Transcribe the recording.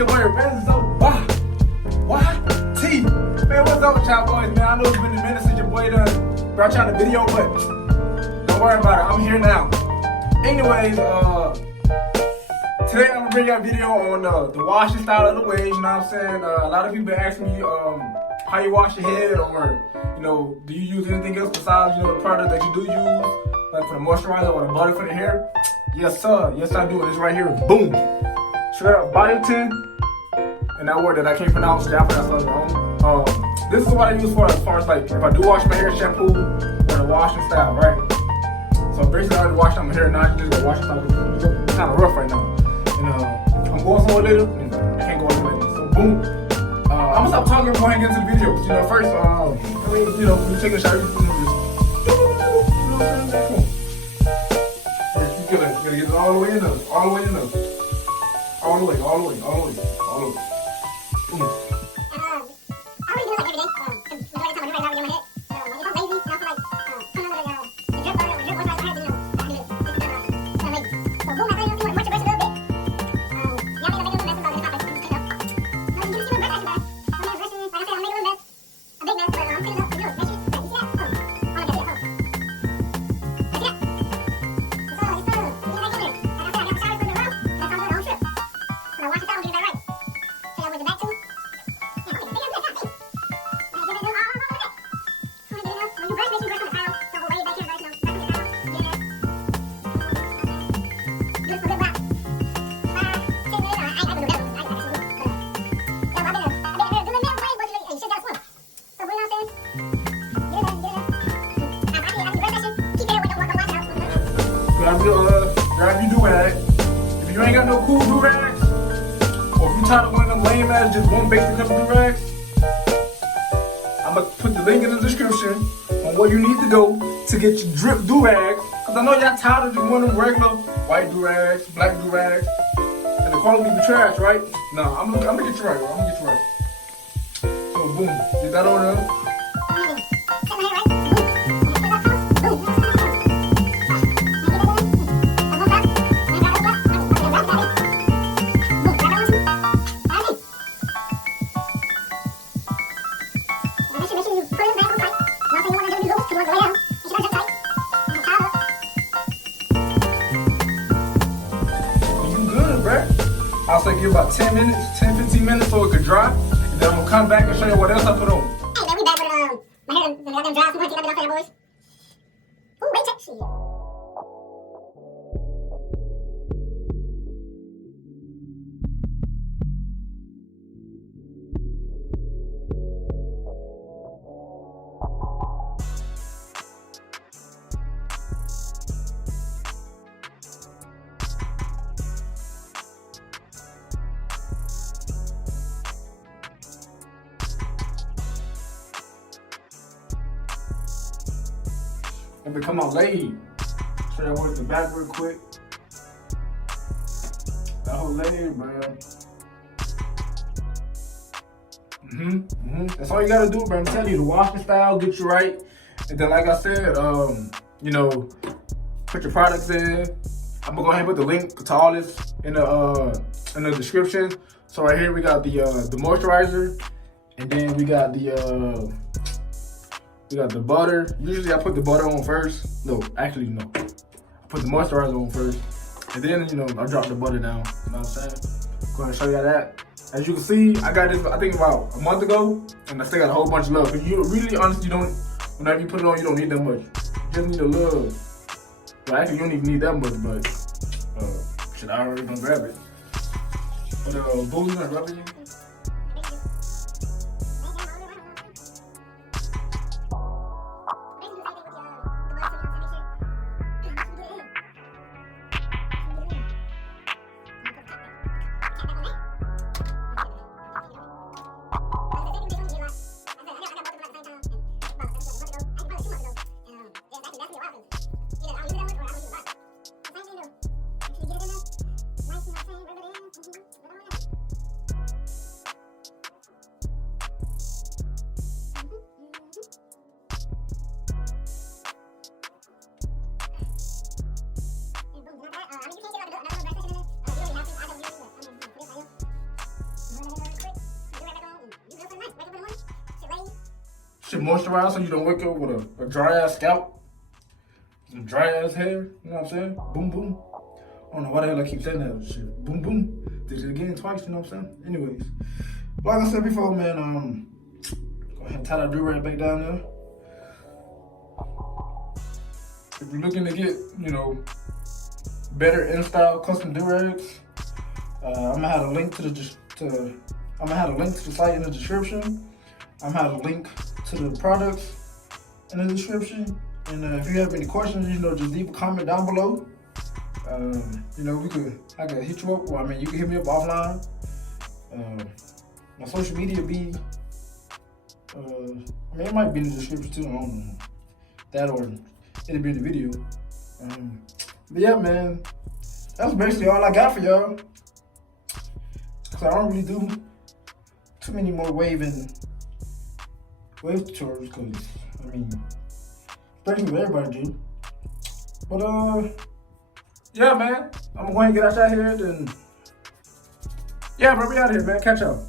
your boy Renzo. Why? T. Man, what's up with y'all boys, man? I know it's been a minute since your boy done brought y'all the video, but don't worry about it. I'm here now. Anyways, today I'm gonna bring y'all a video on the washing style of the waves. You know what I'm saying? A lot of people been asking me how you wash your head, or do you use anything else besides the product that you do use, like for the moisturizer or the butter for the hair? Yes, sir. Yes, I do. It's right here. Boom. Straight up biotin. And that word that I can't pronounce, I pronounced it wrong. This is what I use for as far as like if I do wash my hair, shampoo or the washing style, right? So basically, I already washed my hair. Now I just go wash it style. It's kind of rough right now. And I'm going somewhere later, and I can't go anywhere. So boom. I'm gonna stop talking before I get into the videos. First, when you take a shower, you gotta get it all the way in there, all the way in there, all the way. I always do it like every day. Majority of the time I do right now, I get my head. So when you come lazy, I feel like coming under the drip butter or drip moisturizer, I do it. So boom, I tell you, you want to moisturize a little bit. Y'all make a little mess about this topic. Just clean up. You can see my breath actually, but I'm not brushing. Like I said, I'll make a little mess, a big mess, but I'm cleaning up to do it. Make sure, like, you see that? I want to get it. Like that. So it's you get back in there. Like I said, I got the showers for the row. That's on the whole trip. So I wash it out and get it back right. So that with the back too. Grab your do-rag. If you ain't got no cool do-rags, or if you tired of one of them lame ass just one basic couple do-rags, I'm gonna put the link in the description on where you need to go to get your drip do-rags. Cause I know y'all tired of just one of them regular white do-rags, black do-rags, and the quality be trash, right? No, I'm gonna get you right, bro. I'm gonna get you right. So boom, get that on there. I'll say give about 10 minutes, 10-15 minutes so it could dry. And then I'm gonna come back and show you what else I put on. Hey, man, we back with my hair done got them dry. Some more thing I've been off there, boys. Ooh, wait, check. Shit. And become out laid. So I work the back real quick. That whole laid, bro. That's all you gotta do, bro. I'm telling you, the washing style get you right. And then, like I said, put your products in. I'm gonna go ahead and put the link to all this in the description. So right here we got the moisturizer, and then we got the butter. Usually I put the butter on first. No, actually no. I put the moisturizer on first. And then, I drop the butter down. You know what I'm saying? Go ahead and show you that. As you can see, I got this, I think about a month ago. And I still got a whole bunch of love. But you really, honestly, whenever you put it on, you don't need that much. You just need a little. Well, actually, you don't even need that much, but shit, I already gonna grab it. But, Boo, you gonna rub it in? Shit moisturize so you don't wake up with a dry ass scalp, some dry ass hair. You know what I'm saying? Boom boom. I don't know why the hell I keep saying that shit. Boom boom. Did it again twice. You know what I'm saying? Anyways, like I said before, man. Go ahead and tie that do-rag back down there. If you're looking to get, better in-style custom do-rags, I'm gonna have a link to the site in the description. I'm gonna have a link to the products in the description. And if you have any questions, just leave a comment down below. I could hit you up, or you can hit me up offline. My social media be, it might be in the description too. I don't know that, or it'll be in the video. But yeah, man, that's basically all I got for y'all. Cause I don't really do too many more wave tutorials, cause especially what everybody do. But yeah, man, I'm gonna go ahead and get out here. Then yeah, bro, we out here, man. Catch y'all.